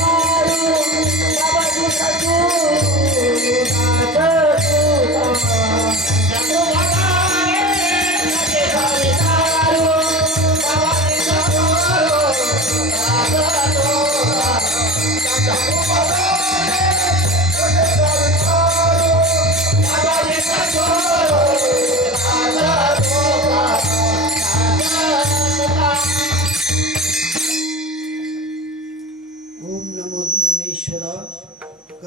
ओम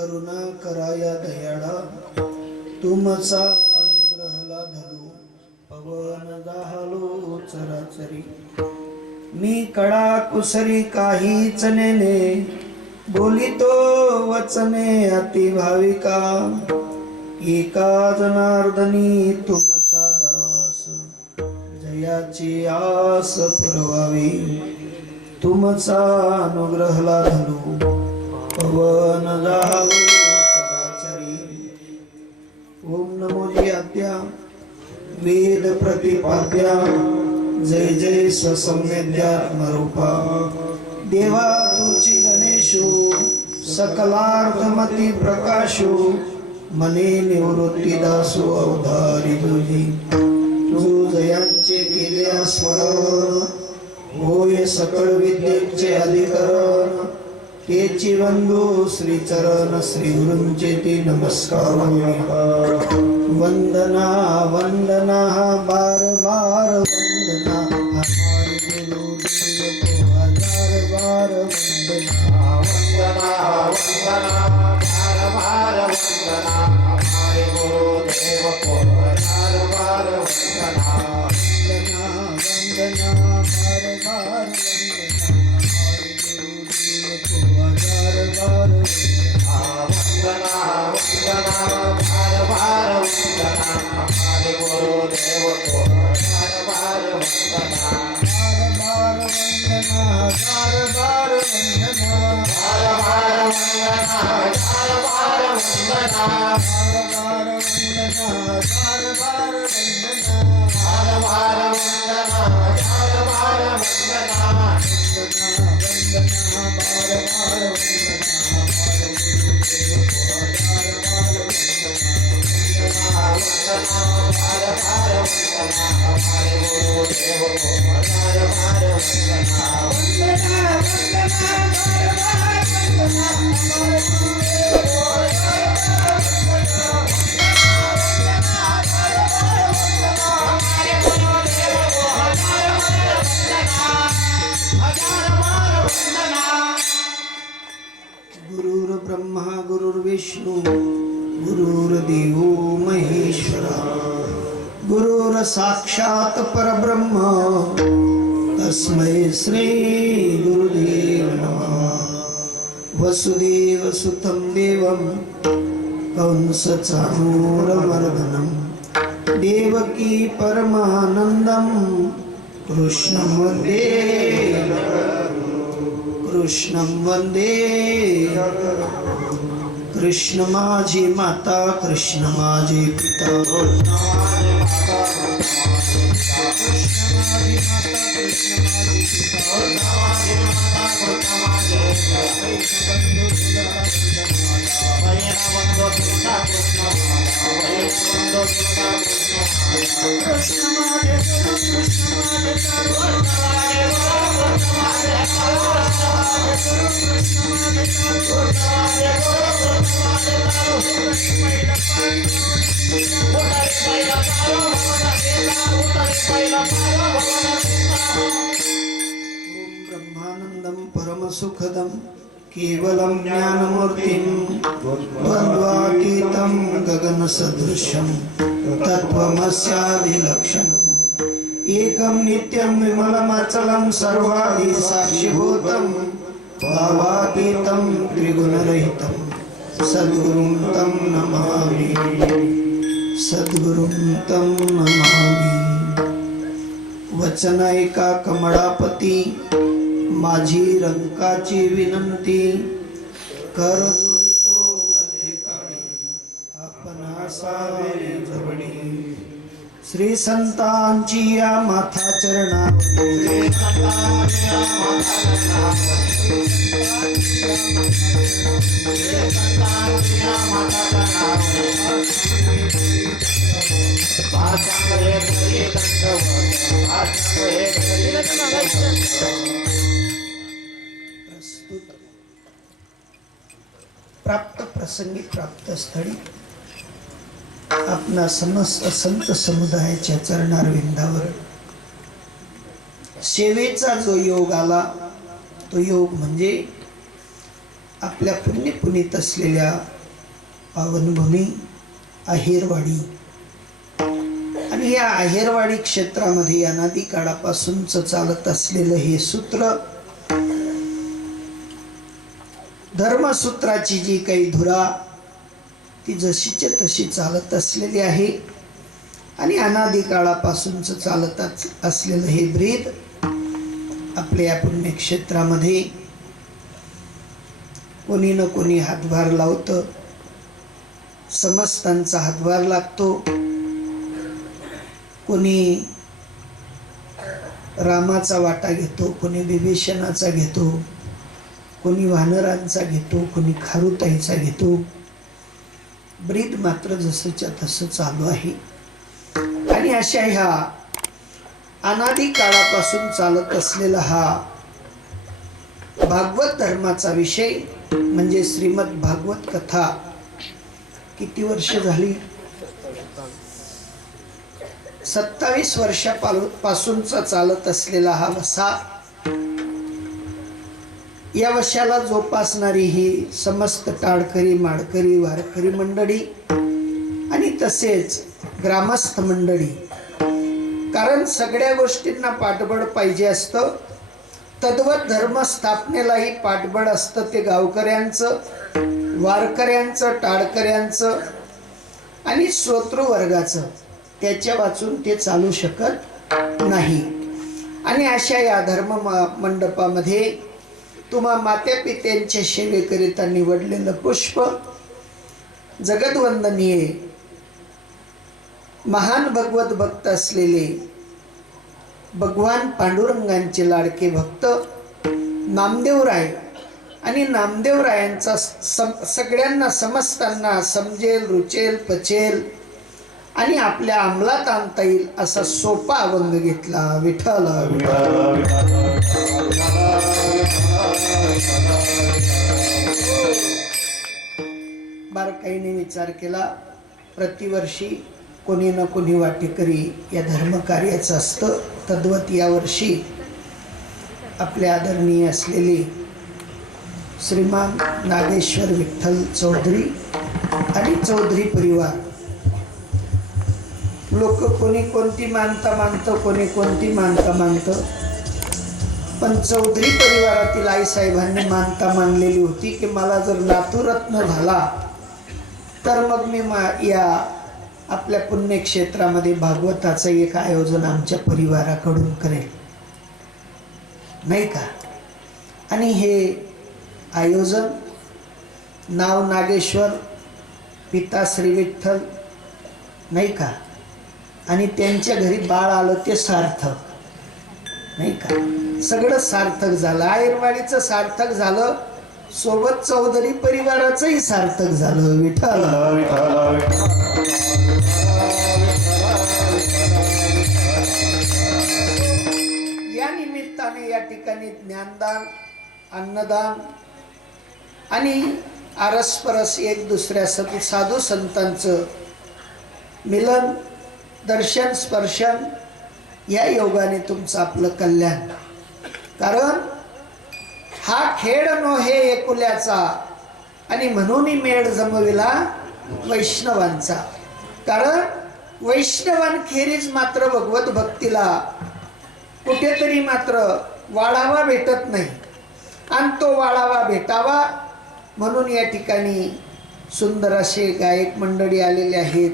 करुणा कराया दयाळा तुमचा अनुग्रहला धरू. पवन जाहलो चराचरी मी कडा कुसरी काहीच नेने बोलितो वचने अति भाविका एका जनार्दनी तुमचा दास. जयाची आस पुरवावी. तुमचा अनुग्रहला धरू. पवन जाहलो चराचरी. ओम नमो आद्या वेद प्रतिपाद्या. जय जय स्वसंवेद्यात्मरूपा देवा तुची गणेशो सकलार्थमती प्रकाशो मने निवृत्ती दासो अवधारी तुझी तू जयांचे केल्या स्मरण होय सकळ विद्येचे अधिकरण. तेची बंधू श्री चरण श्री गुरूंचे ते नमस्कार वंदना वंदना बार बार वंदना बार वंदना वंदना वंदना बार बार वंदना हमारे गुरुदेव को बार वंदना वंदना वंदना बार बार वंदना हजार बार वंदना गुरुर्विष्णू गुरुर्देव महेश्वरा। गुरुर साक्षात परब्रह्म। तस्मै श्री गुरुदेव नमः। वसुदेव सुतं देवं। कंसचाणूरमर्दनं देवकी परमानन्दं। कृष्णं वन्दे कृष्णं वन्दे कृष्ण माझी माता कृष्ण माझे पिता कृष्ण माझी माता कृष्ण माझे पिता कृष्ण माझे गुरु कृष्ण माझे चारू ॐ ब्रह्मानन्दं परमसुखदं केवलं ज्ञानमूर्तिं द्वन्द्वातीतं गगनसदृशं तत्त्वमस्यादिलक्षणम् एकं नित्यं विमलमचलं सर्वादिसाक्षिभूतं भावातीतं त्रिगुणरहितम् सद्गुरुं तं नमामि। सद्गुरुं तं नमामि। वचन ऐका कमळापती माझी रंकाची विनंती कर जोडितो अधिकाळी आपण जवळी। श्री संतांची या माथा चरणावरी प्राप्त प्रसंगी प्राप्त स्थळी आपला समस्त संत समुदायाच्या चरणारविंदावर सेवेचा जो योग आला तो योग म्हणजे आपल्या पुण्यपुनीत असलेल्या पावनभूमी आहेरवाडी आणि या आहेरवाडी क्षेत्रामध्ये अनादी काळापासूनच चालत असलेलं हे सूत्र धर्मसूत्राची जी काही धुरा ती जशीच्या तशी चालत असलेली आहे. आणि अनादी काळापासूनच चालत अस- असलेलं हे ब्रीद आपल्या या पुण्यक्षेत्रामध्ये कोणी ना कोणी हातभार लावतं. समस्तांचा हातभार लागतो. कोणी रामाचा वाटा घेतो कोणी विभीषणाचा घेतो कोणी वानरांचा घेतो कोणी खारुताईचा घेतो. ब्रीद मात्र जसंच्या तसं चालू आहे. आणि अशा ह्या अनादी काळापासून चालत असलेला हा भागवत धर्माचा विषय म्हणजे श्रीमद भागवत कथा किती वर्ष झाली? सत्तावीस वर्षापासूनचा चालत असलेला हा वसा या वशाला जोपासणारी ही समस्त टाळकरी माडकरी वारकरी मंडळी आणि तसेच ग्रामस्थ मंडळी. कारण सगळ्या गोष्टींना पाठबळ पाहिजे असतं. तद्वत धर्म स्थापनेलाही पाठबळ असतं ते गावकऱ्यांचं वारकऱ्यांचं टाळकऱ्यांचं आणि श्रोतृवर्गाचं. त्याच्या वाचून ते चालू शकत नाही. आणि अशा या धर्म म- मंडपामध्ये तुम्हा मात्या पित्यांच्या सेवेकरिता निवडलेलं पुष्प जगदवंदनीय महान भगवत भक्त असलेले भगवान पांडुरंगांचे लाडके भक्त नामदेवराय आणि नामदेवरायांचा सम सगळ्यांना समजताना समजेल रुचेल पचेल आणि आपल्या अंमलात आणता येईल असा सोपा अभंग घेतला विठ्ठल विठ्ठल. बारकाईने विचार केला. प्रतिवर्षी कोणी ना कोणी वाटेकरी या धर्मकार्याचं असतं. तद्वत यावर्षी आपले आदरणीय असलेली श्रीमान नागेश्वर विठ्ठल चौधरी आणि चौधरी परिवार. लोक कोणी कोणती मानता मानतं कोणी कोणती मानता मानतं. पण चौधरी परिवारातील आईसाहेबांनी मानता मानलेली होती की मला जर नातुरत्न झाला तर मग मी मा या आपल्या पुण्यक्षेत्रामध्ये भागवताचं एक आयोजन आमच्या परिवाराकडून करेल. नाही का? आणि हे आयोजन नाव नागेश्वर पिता श्री विठ्ठल नाही का? आणि त्यांच्या घरी बाळ आलं ते सार्थक. नाही का? सगळं सार्थक झालं. आयुर्वाडीचं सार्थक झालं. सोबत चौधरी परिवाराचंही सार्थक झालं विठ्ठल. या निमित्ताने या ठिकाणी ज्ञानदान अन्नदान आणि आरसपरस एक दुसऱ्या साधू संतांचं मिलन दर्शन स्पर्शन या योगाने तुमचं आपलं कल्याण. कारण हा खेळ नोहे एकुल्याचा. आणि म्हणून मेळ जमविला वैष्णवांचा. कारण वैष्णवांखेरीज मात्र भगवत भक्तीला कुठेतरी मात्र वाढावा भेटत नाही. आणि तो वाढावा भेटावा म्हणून या ठिकाणी सुंदर असे गायक मंडळी आलेले आहेत.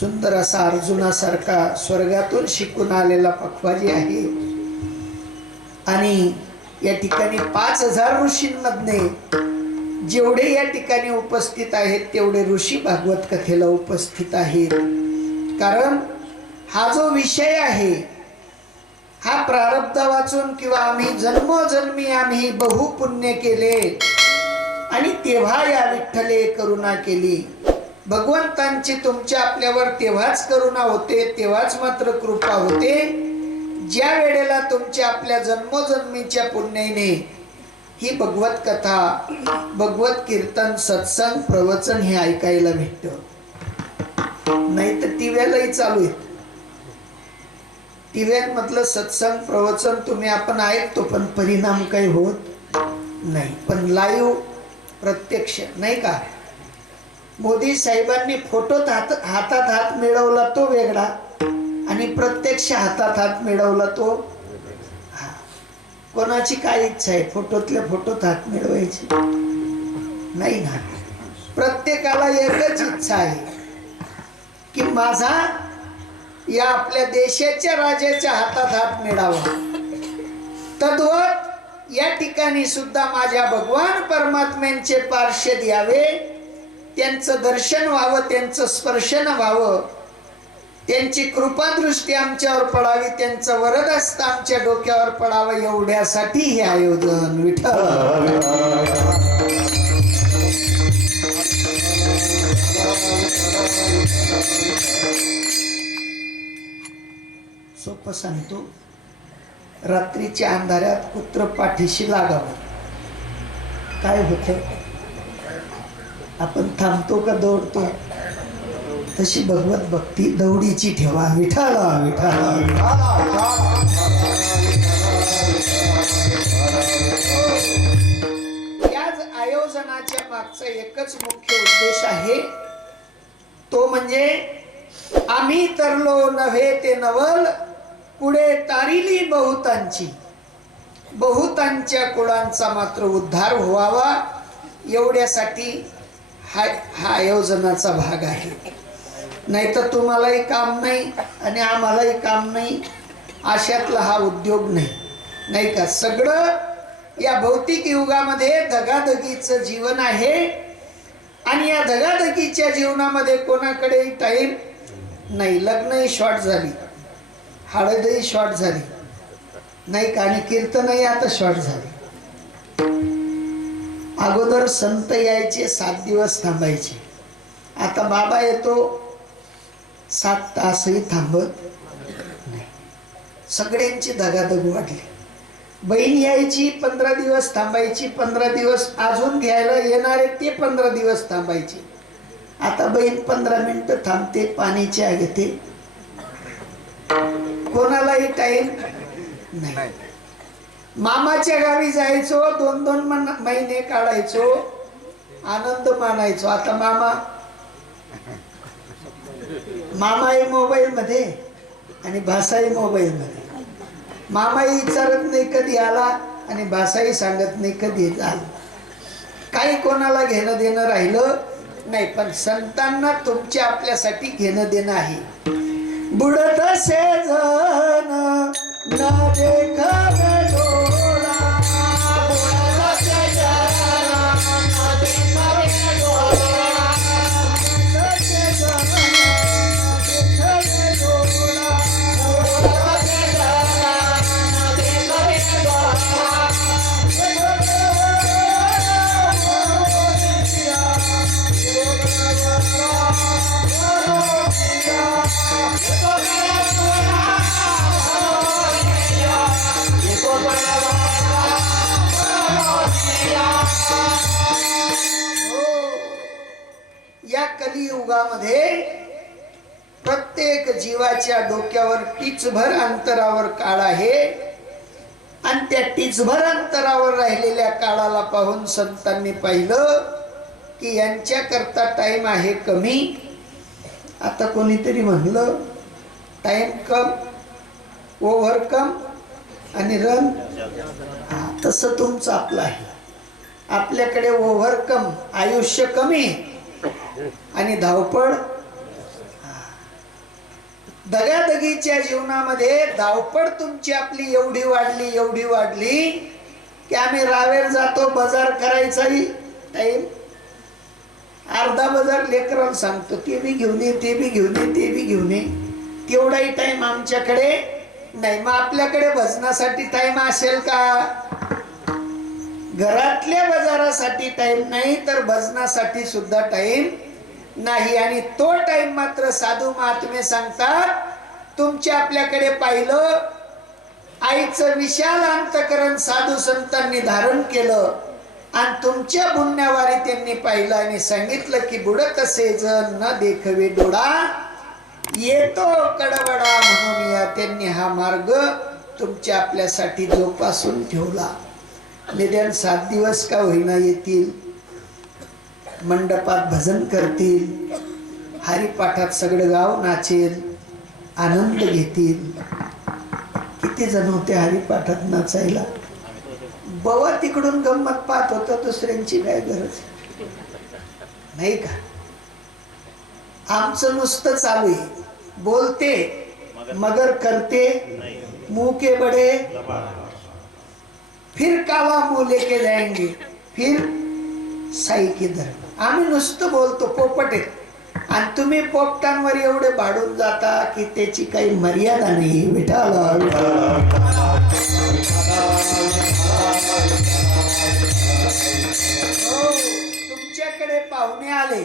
सुंदर असा अर्जुनासारखा स्वर्गातून शिकून आलेला पखवाजी आहे. आणि या ठिकाणी पाच हजार ऋषींमधने जेवढे या ठिकाणी उपस्थित आहेत तेवढे ऋषी भागवत कथेला उपस्थित आहेत. कारण हा जो विषय आहे हा प्रारब्ध वाचून किंवा आम्ही जन्मोजन्मी आम्ही बहु पुण्य केले आणि तेव्हा या विठ्ठले करुणा केली. भगवंतांची तुमच्या आपल्यावर तेव्हाच करुणा होते तेव्हाच मात्र कृपा होते. ज्या वेळेला तुमच्या आपल्या जन्मोजन्मीच्या पुण्याने ही भगवत कथा भगवत कीर्तन सत्संग प्रवचन हे ऐकायला भेटत. नाही तर टीव्यालाही चालू आहे टीव्यांमधलं सत्संग प्रवचन तुम्ही आपण ऐकतो पण परिणाम काही होत नाही. पण लाईव्ह प्रत्यक्ष नाही का? मोदी साहेबांनी फोटोत हात हातात हात मिळवला तो वेगळा. आणि प्रत्यक्ष हातात हात मिळवला तो. हा. कोणाची काय इच्छा आहे? फोटोतल्या फोटोत हात मिळवायची. नाही ना. प्रत्येकाला एकच इच्छा आहे की माझा या आपल्या देशाच्या राजाच्या हातात हात मिळावा. तद्वत या ठिकाणी सुद्धा माझ्या भगवान परमात्म्यांचे पार्श्वद यावे त्यांचं दर्शन व्हावं त्यांचं स्पर्शन व्हावं. त्यांची कृपादृष्टी आमच्यावर पडावी त्यांचं वरद असतं आमच्या डोक्यावर पडावं एवढ्यासाठी हे आयोजन विठ्ठल. सोपं सांगतो रात्रीच्या अंधारात कुत्र पाठीशी लागावं. काय होतं? आपण थांबतो का दौडतो? तशी भगवत भक्ती दौडीची ठेवा विठाला विठाला याच आयोजनाच्या मागचा एकच मुख्य उद्देश आहे. तो म्हणजे आम्ही तरलो नव्हे ते नवल पुढे तारिली बहुतांची. बहुतांच्या कुळांचा मात्र उद्धार व्हावा एवढ्यासाठी हा हा आयोजनाचा भाग आहे. नाही तर तुम्हालाही काम नाही आणि आम्हालाही काम नाही. अशातला हा उद्योग नाही. नाही का? सगळं या भौतिक युगामध्ये धगाधगीचं जीवन आहे. आणि या धगाधगीच्या जीवनामध्ये कोणाकडेही टाईम नाही. लग्नही शॉर्ट झाली. हळदही शॉर्ट झाली. नाही का? आणि कीर्तनही आता शॉर्ट झाली. अगोदर संत यायचे सात दिवस थांबायचे. आता बाबा येतो सात तासही थांबत नाही. सगळ्यांची धगाधग वाढली. बहीण यायची पंधरा दिवस थांबायची पंधरा दिवस अजून घ्यायला येणारे ते पंधरा दिवस थांबायचे. आता बहीण पंधरा मिनिटं थांबते पाणी चहा घेते. कोणालाही टाईम नाही. मामाच्या गावी जायचो दोन दोन महिने काढायचो. आनंद मानायचो. आता मामा मामाई मोबाईल मध्ये आणि भासाई मोबाईल मध्ये विचारत नाही कधी आला आणि भासाई सांगत नाही कधी आला काही कोणाला घेणं देणं राहिलं नाही पण संतांना तुमच्या आपल्यासाठी घेणं देणं आहे. बुडत से या कलियुगामध्ये प्रत्येक जीवाच्या डोक्यावर टीचभर अंतरावर काळ आहे. आणि त्या टीचभर अंतरावर राहिलेल्या काळाला पाहून संतांनी पाहिलं की यांच्याकरता टाइम आहे कमी. आता कोणीतरी म्हणलं टाइम कम ओव्हर कम आणि रन तसं तुमचं आपलं आहे. आपल्याकडे ओव्हर कम आयुष्य कमी आणि धावपळ दगादगीच्या जीवनामध्ये धावपळ तुमची आपली एवढी वाढली एवढी वाढली की आम्ही रावेर जातो बाजार करायचाही टाईम अर्धा बाजार लेकरांना सांगतो ते बी घेऊन ये ते बी घेऊन ये ते बी घेऊन ये. तेवढाही टाइम आमच्याकडे नाही. मग आपल्याकडे भजनासाठी टाइम असेल का? घरातल्या बाजारासाठी टाइम नाही तर भजनासाठी सुद्धा टाइम नाही. आणि तो टाइम मात्र साधू महात्मे सांगतात तुमच्या आपल्याकडे पाहिलं आईचं विशाल अंतकरण साधू संतांनी धारण केलं आणि तुमच्या पुण्यावारी त्यांनी पाहिलं आणि सांगितलं की बुडत असे जण न देखवे डोळा. येतो कडबडा म्हणून या त्यांनी हा मार्ग तुमच्या आपल्यासाठी जोपासून ठेवला. निदान सात दिवस का होईना येतील. मंडपात भजन करतील. हरिपाठात सगळं गाव नाचेल. आनंद घेतील. किती जण होते हरिपाठात नाचायला? बवा तिकडून गंमत पाहत होतं दुसऱ्यांची काय गरज? नाही का? आमचं नुसतं चालू आहे. बोलते मगर करते मुंह के बडे फिर कावा मुंह लेके जाएंगे फिर साई के दर. आम्ही नुसतं बोलतो पोपट आहेत. आणि तुम्ही पोपटांवर एवढे बाडून जाता की त्याची काही मर्यादा नाही. विठाला हो, तुमच्याकडे पाहुणे आले.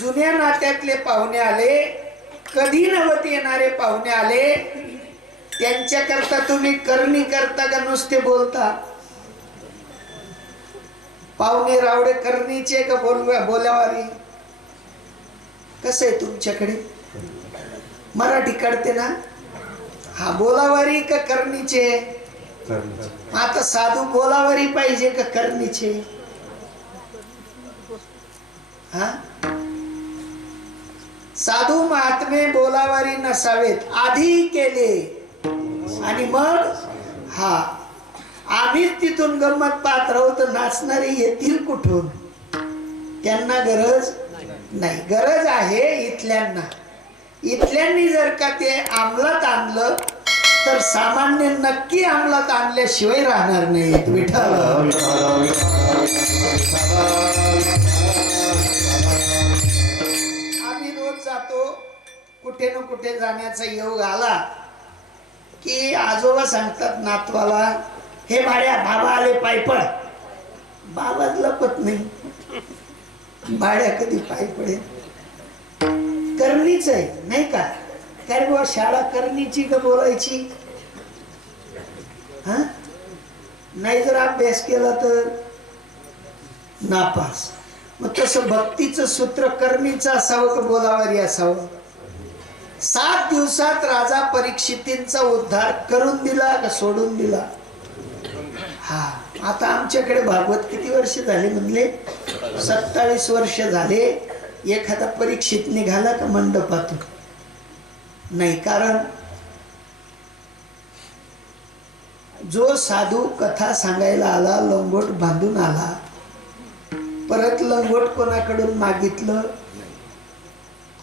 जुन्या नात्यातले पाहुणे आले. कधी नवत येणारे पाहुणे आले? त्यांच्याकरता तुम्ही करणी करता का नुसते बोलता? पाहुणे रावडे करणीचे का बोलव्या बोलावारी? कसं आहे तुमच्याकडे? मराठी कळते ना? हा बोलावारी का करणीचे. आता साधू बोलावारी पाहिजे का करणीचे? हा? साधू महात्मे बोलावारी नसावेत. आधी केले. आणि मग हा आम्हीच तिथून गंमत पात्र होत नाचणारे येतील कुठून? त्यांना गरज नाही. गरज आहे इथल्यांना. इथल्यांनी जर का ते अंमलात आणलं तर सामान्य नक्की अंमलात आणल्याशिवाय राहणार नाहीत आम्ही रोज जातो. कुठे ना कुठे जाण्याचा योग आला. की आजोबा सांगतात नातवाला हे भाड्या बाबा आले पायपळ. बाबाच लपत नाही. भाड्या कधी पाय पडेल? करणीच आहे नाही का? काय बुवा शाळा करणीची का बोलायची? हा? नाही जर अभ्यास केला तर? नापास. मग तसं भक्तीचं सूत्र करणीचं असावं का बोलावारी असावं? सात दिवसात राजा परीक्षितींचा उद्धार करून दिला का सोडून दिला? हा आता आमच्याकडे भागवत किती वर्ष झाले म्हणले? सत्तावीस वर्ष झाले. एखादा परीक्षित निघाला का मंडपातून? नाही कारण जो साधू कथा सांगायला आला लंगोट बांधून आला परत लंगोट कोणाकडून मागितलं?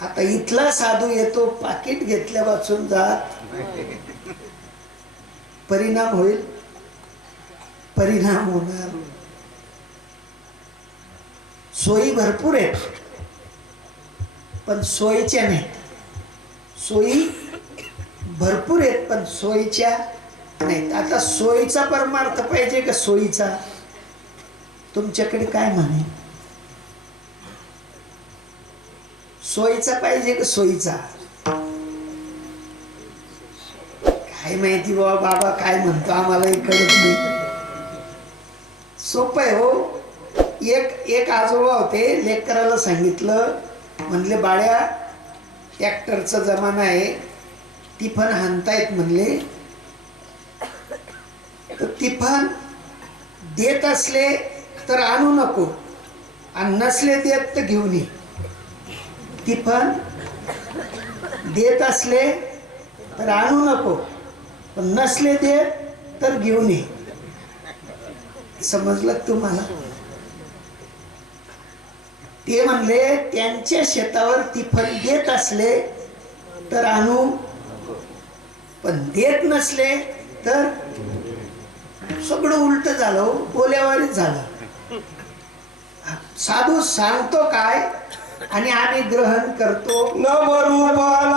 आता इथला साधू येतो पाकिट घेतल्या वाचून जात. परिणाम होईल? परिणाम होणार सोयी भरपूर आहेत. पण सोयीच्या नाहीत. सोयी भरपूर आहेत पण सोयीच्या नाहीत. आता सोयीचा परमार्थ पाहिजे का सोयीचा? तुमच्याकडे काय म्हणे? सोयीचा पाहिजे का सोयीचा? काय माहिती बाबा बाबा काय म्हणतो आम्हालाही कळत नाही सोपं आहे हो. एक एक आजोबा होते लेकराला सांगितलं म्हणले बाळ्या ट्रॅक्टरचा जमाना आहे तिफन हाणतायत म्हणले. तर तिफन देत असले तर आणू नको. आणि नसले देत तर घेऊन ये. तिफन देत असले तर आणू नको. पण नसले देत तर घेऊन ये समजलं तुम्हाला? ते म्हणले त्यांच्या शेतावर तिफन देत असले तर आणू पण देत नसले तर सगळं उलट झालं हो, झालं. साधू सांगतो काय आणि आम्ही ग्रहण करतो. नवरूपाला